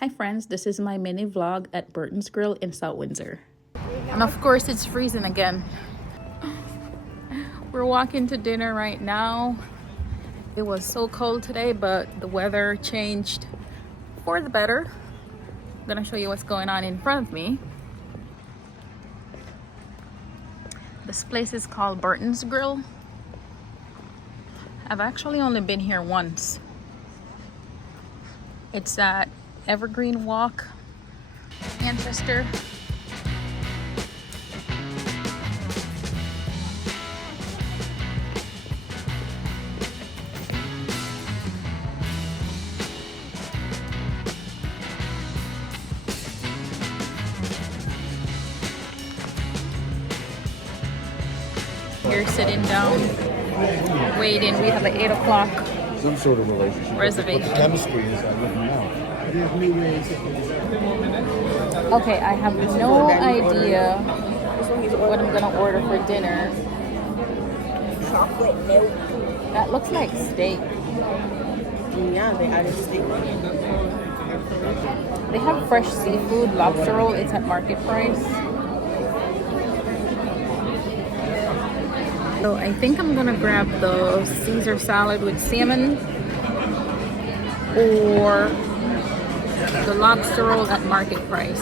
Hi friends, this is my mini vlog at Burton's Grill in South Windsor. And of course it's freezing again. We're walking to dinner right now. It was so cold today, but the weather changed for the better. I'm gonna show you what's going on in front of me. This place is called Burton's Grill. I've actually only been here once. It's at Evergreen Walk, Manchester. Here sitting down, waiting. We have an 8 o'clock some sort of relationship. reservation. What the chemistry is, I wouldn't know. Okay, I have no idea what I'm gonna order for dinner. Chocolate milk. That looks like steak. Yeah, they added steak. They have fresh seafood, lobster roll. It's at market price. So I think I'm gonna grab the Caesar salad with salmon or the lobster roll at market price.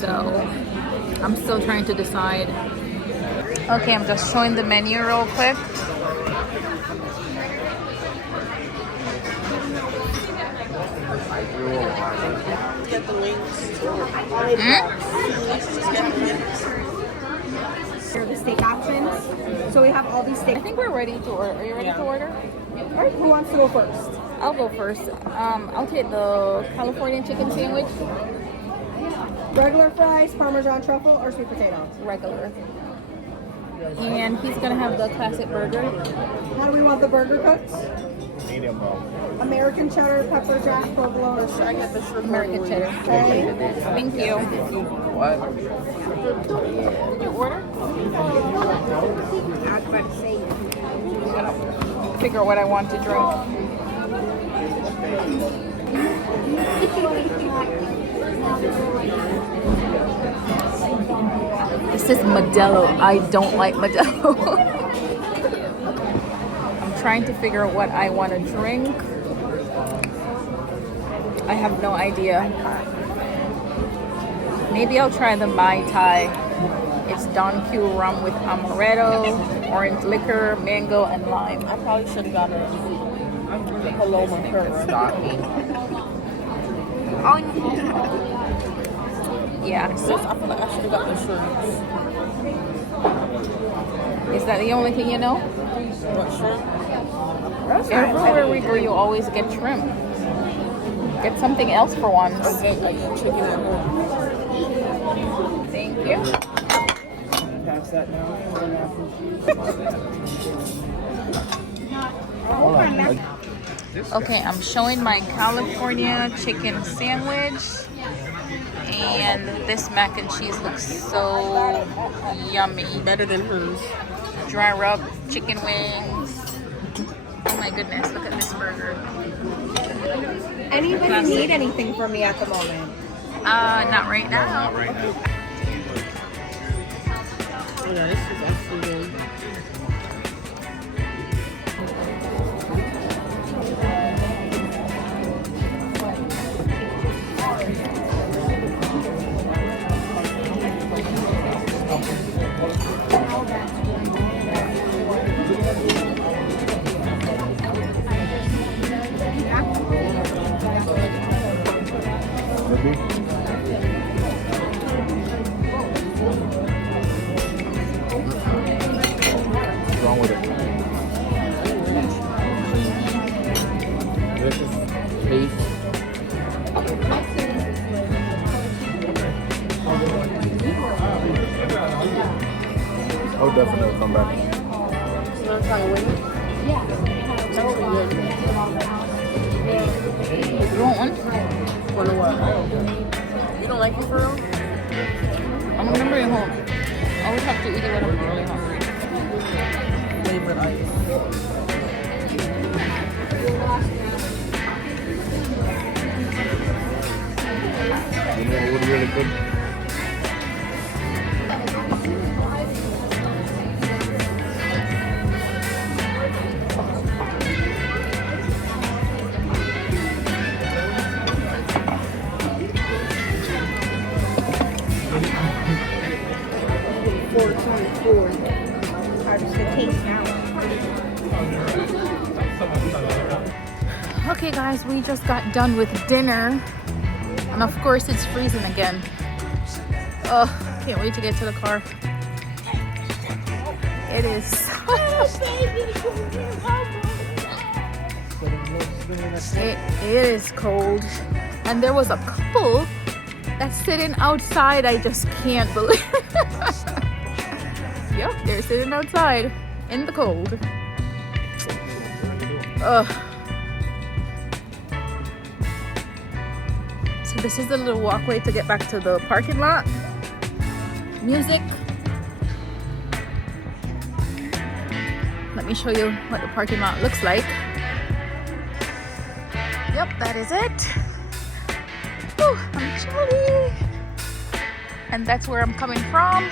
So I'm still trying to decide. Okay, I'm just showing the menu real quick. Get the wings. Here are the steak options. So we have all these steak. I think we're ready to order. Are you ready to order? All right, who wants to go first? I'll go first. I'll take the California chicken sandwich. Regular fries, Parmesan truffle, or sweet potato? Regular. And he's gonna have the classic burger. How do we want the burger cooked? Medium well. American cheddar, pepper jack, provolone, or I got the shrimp American cheddar. Okay. Thank you. What? Did you order? I was about to say. I'm gonna figure out what I want to drink. This is Modelo. I don't like Modelo. I'm trying to figure out what I want to drink. I have no idea. Maybe I'll try the Mai Tai. It's Don Q rum with amaretto, orange liquor, mango, and lime. I probably should have got a Paloma first. Oh, yeah. I feel like I should have got the shrimps. Is that the only thing you know? What shrimp? Everywhere we go, you always get shrimp. Get something else for once. I eat chicken at home. Thank you. Pass that now. Hold on. Okay, I'm showing my California chicken sandwich. And this mac and cheese looks so yummy. Better than hers. Dry rub chicken wings. Oh my goodness, look at this burger. Anybody need anything from me at the moment? Not right now. Oh, yeah, this is actually good. Maybe. What's wrong with it? This is beef. I'll definitely come back. You want to try wings? Yeah. That's good. You want one? Wonder what? You don't like it for real? I'm gonna bring it home. I always have to eat it when I'm really hungry. Favorite ice. food really good. Hard to taste now. Okay guys, we just got done with dinner. And of course it's freezing again. Oh, can't wait to get to the car. It is. It is cold. And there was a couple that's sitting outside. I just can't believe it. Yep, they're sitting outside in the cold. Ugh. So this is the little walkway to get back to the parking lot. Music. Let me show you what the parking lot looks like. Yep, that is it. Whew, I'm chilly. And that's where I'm coming from.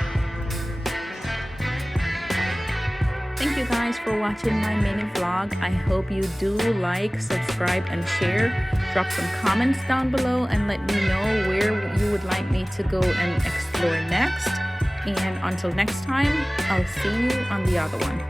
Thank you guys for watching my mini vlog. I hope you do like, subscribe, and share. Drop some comments down below and let me know where you would like me to go and explore next. And until next time, I'll see you on the other one.